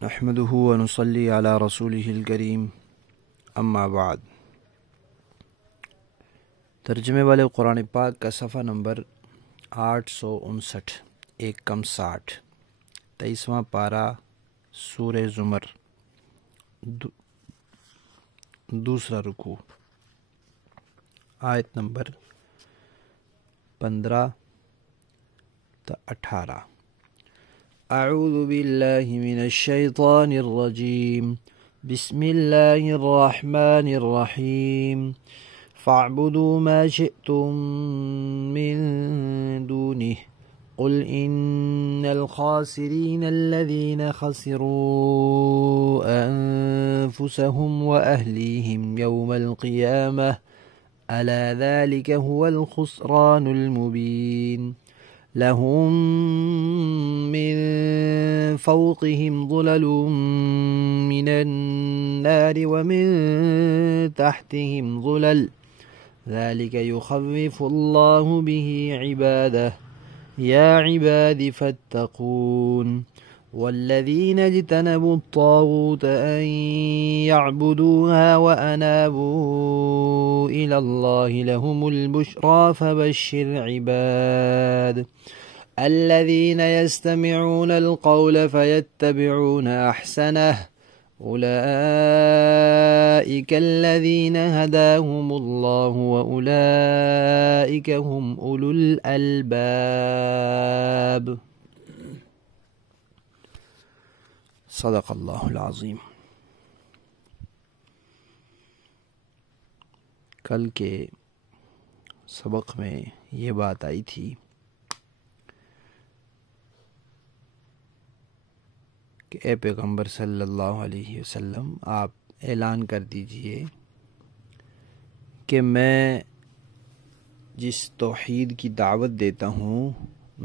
نحمده ونصلي على رسوله الكريم اما بعد۔ ترجمے والے قرآن پاک کا صفحہ نمبر 859، 1 کم 60، 23واں پارہ، سورہ زمر، دوسرا رکوع، آیت نمبر 15 تا 18۔ اعوذ باللہ من الشیطان الرجیم، بسم اللہ الرحمن الرحیم۔ فاعبدوا ما شئتم من دونه قل ان الخاسرین الذین خسروا انفسهم واہلیہم یوم القیامہ الا ذلك هو الخسران المبین۔ لهم من فوقهم ظلل من النار ومن تحتهم ظلل ذلك يخوف الله به عباده يا عباد فاتقون۔ والذين اجتنبوا الطاغوت أن يعبدوها وأنابوا إلى الله لهم البشرى فبشر عباد الذين يستمعون القول فيتبعون أحسنه أولئك الذين هداهم الله وأولئك هم أولو الألباب۔ صدق اللہ العظیم۔ کل کے سبق میں یہ بات آئی تھی کہ اے پیغمبر صلی اللہ علیہ وسلم، آپ اعلان کر دیجئے کہ میں جس توحید کی دعوت دیتا ہوں،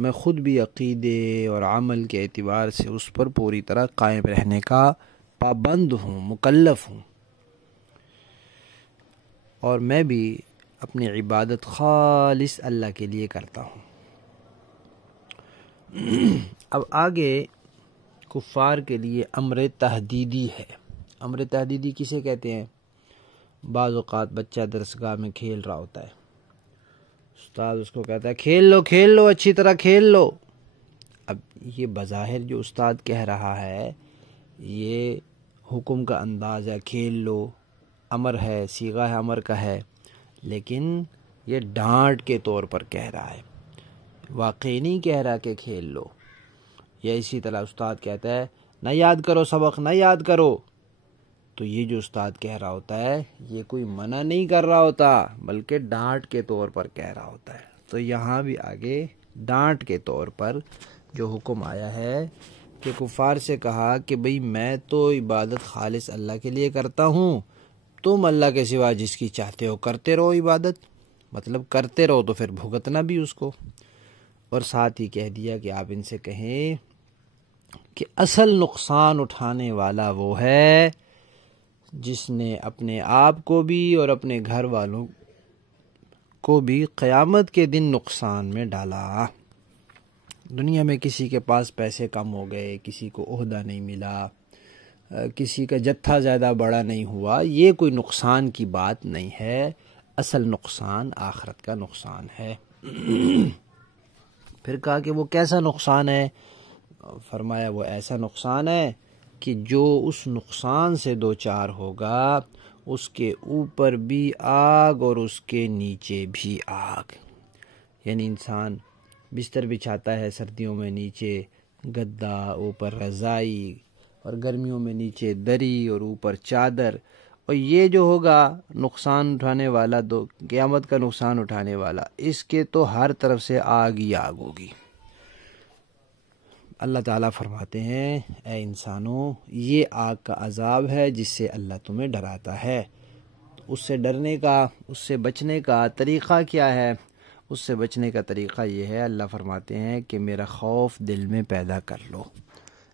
میں خود بھی عقیدے اور عمل کے اعتبار سے اس پر پوری طرح قائم رہنے کا پابند ہوں، مکلف ہوں، اور میں بھی اپنی عبادت خالص اللہ کے لیے کرتا ہوں۔ اب آگے کفار کے لیے امر تحدیدی ہے۔ امر تحدیدی کسے کہتے ہیں؟ بعض اوقات بچہ درسگاہ میں کھیل رہا ہوتا ہے، استاد اس کو کہتا ہے کھیل لو کھیل لو، اچھی طرح کھیل لو۔ اب یہ بظاہر جو استاد کہہ رہا ہے یہ حکم کا انداز ہے، کھیل لو، امر ہے، صیغہ ہے امر کا ہے، لیکن یہ ڈانٹ کے طور پر کہہ رہا ہے، واقعی نہیں کہہ رہا کہ کھیل لو۔ یا اسی طرح استاد کہتا ہے نہ یاد کرو سبق، نہ یاد کرو، تو یہ جو استاد کہہ رہا ہوتا ہے یہ کوئی منع نہیں کر رہا ہوتا بلکہ ڈانٹ کے طور پر کہہ رہا ہوتا ہے۔ تو یہاں بھی آگے ڈانٹ کے طور پر جو حکم آیا ہے کہ کفار سے کہا کہ بھئی میں تو عبادت خالص اللہ کے لیے کرتا ہوں، تم اللہ کے سوا جس کی چاہتے ہو کرتے رہو عبادت، مطلب کرتے رہو تو پھر بھگتنا بھی اس کو۔ اور ساتھ ہی کہہ دیا کہ آپ ان سے کہیں کہ اصل نقصان اٹھانے والا وہ ہے جس نے اپنے آپ کو بھی اور اپنے گھر والوں کو بھی قیامت کے دن نقصان میں ڈالا۔ دنیا میں کسی کے پاس پیسے کم ہو گئے، کسی کو عہدہ نہیں ملا، کسی کا جتھا زیادہ بڑا نہیں ہوا، یہ کوئی نقصان کی بات نہیں ہے، اصل نقصان آخرت کا نقصان ہے۔ پھر کہا کہ وہ کیسا نقصان ہے؟ فرمایا وہ ایسا نقصان ہے کہ جو اس نقصان سے دوچار ہوگا اس کے اوپر بھی آگ اور اس کے نیچے بھی آگ۔ یعنی انسان بستر بچھاتا ہے سردیوں میں نیچے گدا، اوپر رضائی، اور گرمیوں میں نیچے دری اور اوپر چادر، اور یہ جو ہوگا نقصان اٹھانے والا، دو قیامت کا نقصان اٹھانے والا، اس کے تو ہر طرف سے آگ ہی آگ ہوگی۔ اللہ تعالیٰ فرماتے ہیں اے انسانوں، یہ آگ کا عذاب ہے جس سے اللہ تمہیں ڈراتا ہے۔ اس سے ڈرنے کا، اس سے بچنے کا طریقہ کیا ہے؟ اس سے بچنے کا طریقہ یہ ہے، اللہ فرماتے ہیں کہ میرا خوف دل میں پیدا کر لو۔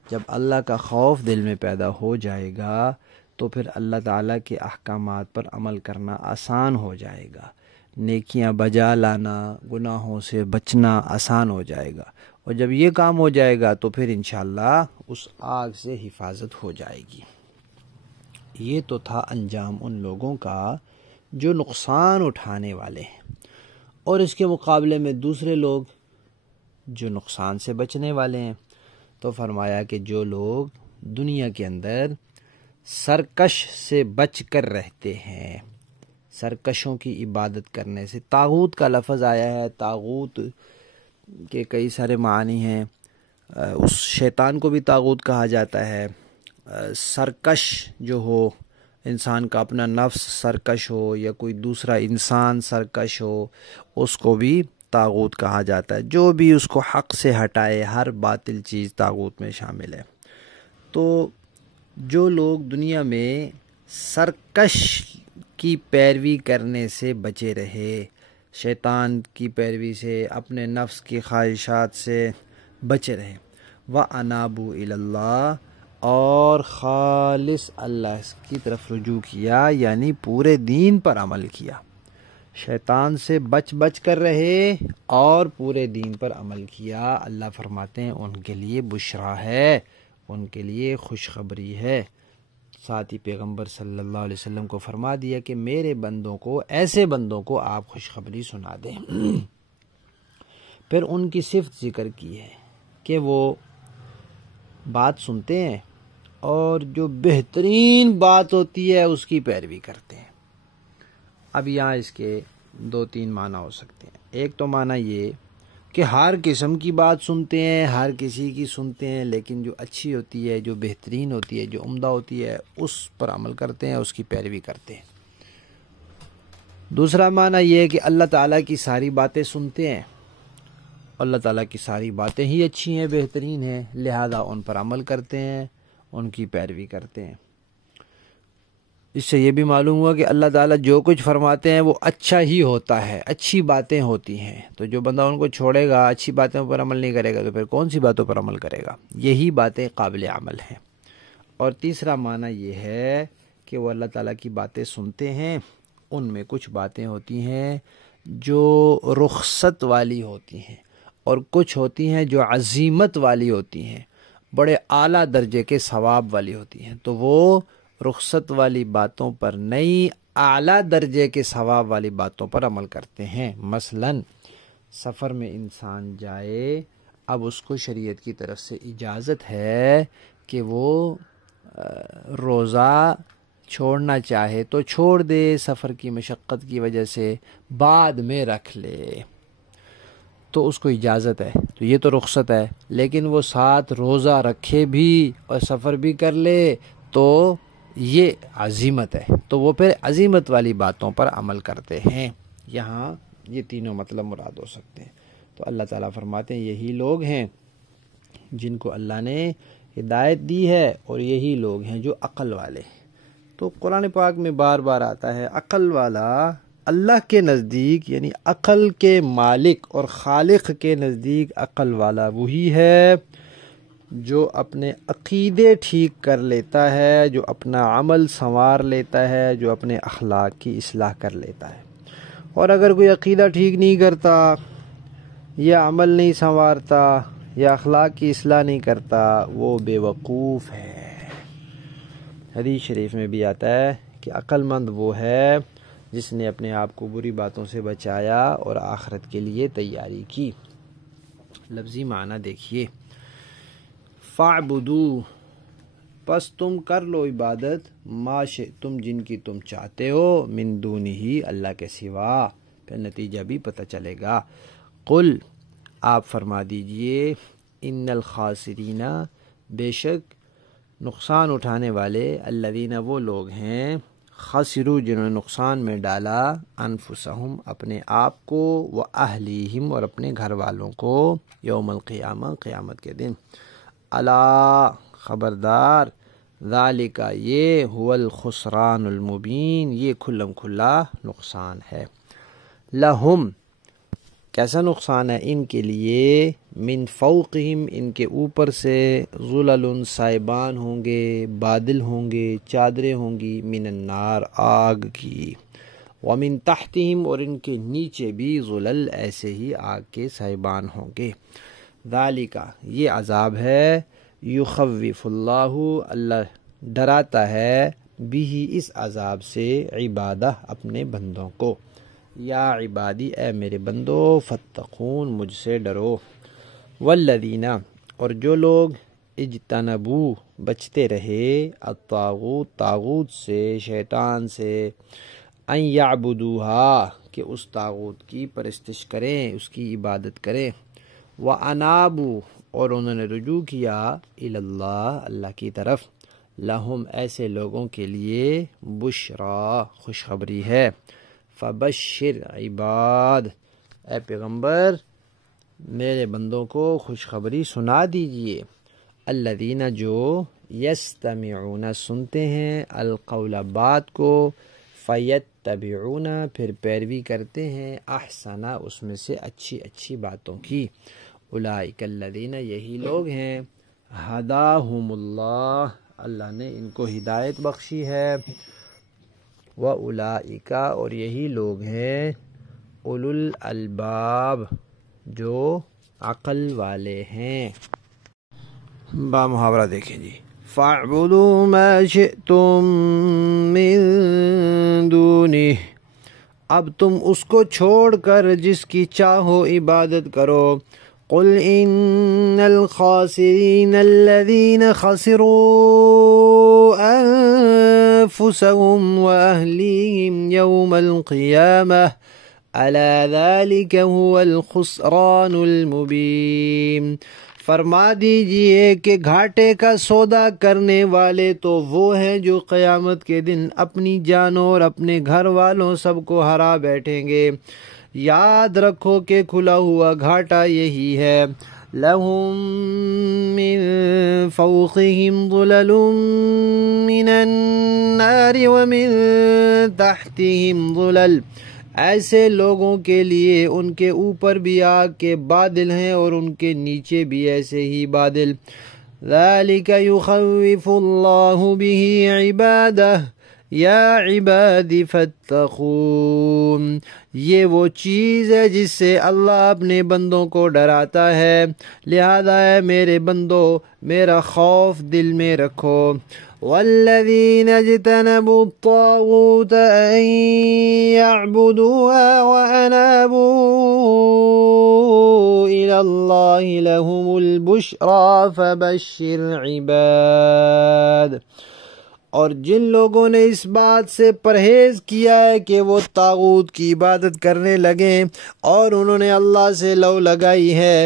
جب اللہ کا خوف دل میں پیدا ہو جائے گا تو پھر اللہ تعالیٰ کے احکامات پر عمل کرنا آسان ہو جائے گا۔ نیکیاں بجا لانا، گناہوں سے بچنا آسان ہو جائے گا، اور جب یہ کام ہو جائے گا تو پھر انشاءاللہ اس آگ سے حفاظت ہو جائے گی۔ یہ تو تھا انجام ان لوگوں کا جو نقصان اٹھانے والے ہیں، اور اس کے مقابلے میں دوسرے لوگ جو نقصان سے بچنے والے ہیں، تو فرمایا کہ جو لوگ دنیا کے اندر سرکش سے بچ کر رہتے ہیں، سرکشوں کی عبادت کرنے سے، طاغوت کا لفظ آیا ہے، طاغوت کے کئی سارے معنی ہیں، اس شیطان کو بھی طاغوت کہا جاتا ہے۔ سرکش جو ہو، انسان کا اپنا نفس سرکش ہو یا کوئی دوسرا انسان سرکش ہو، اس کو بھی طاغوت کہا جاتا ہے۔ جو بھی اس کو حق سے ہٹائے، ہر باطل چیز طاغوت میں شامل ہے۔ تو جو لوگ دنیا میں سرکش کی پیروی کرنے سے بچے رہے، شیطان کی پیروی سے، اپنے نفس کی خواہشات سے بچے رہے، وَأَنَابُوا إِلَى اللَّهِ، اور خالص اللہ کی طرف رجوع کیا، یعنی پورے دین پر عمل کیا، شیطان سے بچ کر رہے اور پورے دین پر عمل کیا، اللہ فرماتے ہیں ان کے لیے بشرا ہے، ان کے لیے خوشخبری ہے۔ ساتھ ہی پیغمبر صلی اللہ علیہ وسلم کو فرما دیا کہ میرے بندوں کو، ایسے بندوں کو آپ خوشخبری سنا دیں۔ پھر ان کی صفت ذکر کی ہے کہ وہ بات سنتے ہیں اور جو بہترین بات ہوتی ہے اس کی پیروی کرتے ہیں۔ اب یہاں اس کے 2-3 معنی ہو سکتے ہیں۔ ایک تو معنی یہ کہ ہر قسم کی بات سنتے ہیں، ہر کسی کی سنتے ہیں، لیکن جو اچھی ہوتی ہے، جو بہترین ہوتی ہے، جو عمدہ ہوتی ہے، اس پر عمل کرتے ہیں، اس کی پیروی کرتے ہیں۔ دوسرا معنی یہ ہے کہ اللہ تعالیٰ کی ساری باتیں سنتے ہیں، اللہ تعالیٰ کی ساری باتیں ہی اچھی ہیں، بہترین ہیں، لہذا ان پر عمل کرتے ہیں، ان کی پیروی کرتے ہیں۔ اس سے یہ بھی معلوم ہوا کہ اللہ تعالیٰ جو کچھ فرماتے ہیں وہ اچھا ہی ہوتا ہے، اچھی باتیں ہوتی ہیں۔ تو جو بندہ ان کو چھوڑے گا، اچھی باتوں پر عمل نہیں کرے گا، تو پھر کون سی باتوں پر عمل کرے گا؟ یہی باتیں قابل عمل ہیں۔ اور تیسرا معنی یہ ہے کہ وہ اللہ تعالیٰ کی باتیں سنتے ہیں، ان میں کچھ باتیں ہوتی ہیں جو رخصت والی ہوتی ہیں، اور کچھ ہوتی ہیں جو عزیمت والی ہوتی ہیں، بڑے اعلیٰ درجے کے ثواب والی ہوتی ہیں۔ تو وہ رخصت والی باتوں پر نہیں، اعلیٰ درجے کے ثواب والی باتوں پر عمل کرتے ہیں۔ مثلا سفر میں انسان جائے، اب اس کو شریعت کی طرف سے اجازت ہے کہ وہ روزہ چھوڑنا چاہے تو چھوڑ دے، سفر کی مشقت کی وجہ سے، بعد میں رکھ لے، تو اس کو اجازت ہے، تو یہ تو رخصت ہے۔ لیکن وہ ساتھ روزہ رکھے بھی اور سفر بھی کر لے تو یہ عزیمت ہے، تو وہ پھر عزیمت والی باتوں پر عمل کرتے ہیں۔ یہاں یہ تینوں مطلب مراد ہو سکتے ہیں۔ تو اللہ تعالیٰ فرماتے ہیں یہی لوگ ہیں جن کو اللہ نے ہدایت دی ہے، اور یہی لوگ ہیں جو عقل والے ہیں۔ تو قرآن پاک میں بار بار آتا ہے عقل والا اللہ کے نزدیک، یعنی عقل کے مالک اور خالق کے نزدیک عقل والا وہی ہے جو اپنے عقیدے ٹھیک کر لیتا ہے، جو اپنا عمل سنوار لیتا ہے، جو اپنے اخلاق کی اصلاح کر لیتا ہے۔ اور اگر کوئی عقیدہ ٹھیک نہیں کرتا، یا عمل نہیں سنوارتا، یا اخلاق کی اصلاح نہیں کرتا، وہ بے وقوف ہے۔ حدیث شریف میں بھی آتا ہے کہ عقل مند وہ ہے جس نے اپنے آپ کو بری باتوں سے بچایا اور آخرت کے لیے تیاری کی۔ لفظی معنی دیکھیے، فَاعْبُدُوا، پس تم کر لو عبادت، ما شئتم، جن کی تم چاہتے ہو، من دونہ، اللہ کے سوا، پھر نتیجہ بھی پتہ چلے گا۔ قل، آپ فرما دیجئے، ان الخاسرین، بے شک نقصان اٹھانے والے، الذین، وہ لوگ ہیں، خسروا، جنہوں نے نقصان میں ڈالا، انفسہم، اپنے آپ کو، و اہلیہم، اور اپنے گھر والوں کو، یوم القیامہ، قیامت کے دن۔ الا، خبردار، ذالک، یہ، هو الخسران المبین، یہ کھلم کھلا نقصان ہے۔ لہم، کیسا نقصان ہے ان کے لیے، من فوقہم، ان کے اوپر سے، ظلل، سائبان ہوں گے، بادل ہوں گے، چادریں ہوں گی، من النار، آگ کی، ومن تحتہم اور ان کے نیچے بھی ظلل ایسے ہی آگ کے سائبان ہوں گے. ذالک یہ عذاب ہے یخوف اللہ اللہ ڈراتا ہے بھی اس عذاب سے عبادہ اپنے بندوں کو. یا عبادی اے میرے بندو فتقون مجھ سے ڈرو. والذین اور جو لوگ اجتنبو بچتے رہے الطاغوت طاغوت سے شیطان سے ان یعبدوہا کہ اس طاغوت کی پرستش کریں اس کی عبادت کریں. وانابو اور انہوں نے رجوع کیا اللہ اللہ کی طرف. لہم ایسے لوگوں کے لیے بشرا خوشخبری ہے. فبشر عباد اے پیغمبر میرے بندوں کو خوشخبری سنا دیجئے. الذین جو یستمعون سنتے ہیں القول بات کو فیتبعون پھر پیروی کرتے ہیں احسنا اس میں سے اچھی اچھی باتوں کی. اولئک الذین یہی لوگ ہیں ہداہم اللہ اللہ نے ان کو ہدایت بخشی ہے. وَأُولَئِكَ اور یہی لوگ ہیں اولو الالباب جو عقل والے ہیں. با محاورہ دیکھیں جی. فَاعْبُدُوا مَا شِئْتُم مِّن دُونِهِ اب تم اس کو چھوڑ کر جس کی چاہو عبادت کرو. قُلْ إِنَّ الْخَاسِرِينَ الَّذِينَ خَسِرُوا أَنفُسَهُمْ وَأَهْلِيهِمْ يَوْمَ الْقِيَامَةِ أَلَا ذَلِكَ هُوَ الْخُسْرَانُ الْمُبِينُ فرما دیجئے کہ گھاٹے کا سودا کرنے والے تو وہ ہیں جو قیامت کے دن اپنی جانوں اور اپنے گھر والوں سب کو ہرا بیٹھیں گے. یاد رکھو کہ کھلا ہوا گھاٹا یہی ہے. لَهُم مِّن فَوْقِهِمْ ظُلَلٌ مِّنَ النَّارِ وَمِن تَحْتِهِمْ ظُلَلٌ ایسے لوگوں کے لیے ان کے اوپر بھی آگ کے بادل ہیں اور ان کے نیچے بھی ایسے ہی بادل. ذَلِكَ يُخَوِّفُ اللَّهُ بِهِ عِبَادَهُ یا عباد فاتقون یہ وہ چیز ہے جس سے اللہ اپنے بندوں کو ڈراتا ہے لہذا اے میرے بندو میرا خوف دل میں رکھو. والذین اجتنبوا الطاغوت ان یعبدوها وانابوا الى اللہ لهم البشرى فبشر عباد اور جن لوگوں نے اس بات سے پرہیز کیا ہے کہ وہ طاغوت کی عبادت کرنے لگیں اور انہوں نے اللہ سے لو لگائی ہے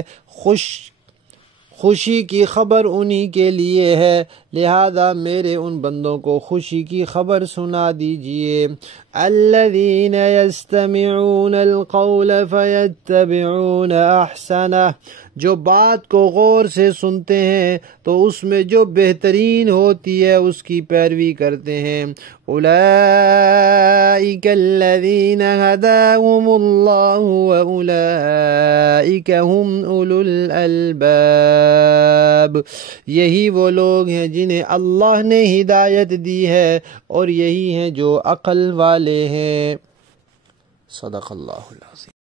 خوشی کی خبر انہی کے لیے ہے لہذا میرے ان بندوں کو خوشی کی خبر سنا دیجئے. الذین یستمعون القول فیتبعون احسنہ جو بات کو غور سے سنتے ہیں تو اس میں جو بہترین ہوتی ہے اس کی پیروی کرتے ہیں. اولئک الذین ہداہم اللہ واولئک ہم اولو الالباب یہی وہ لوگ ہیں جنہیں اللہ نے ہدایت دی ہے اور یہی ہیں جو عقل والے ہیں. صدق اللہ العظیم.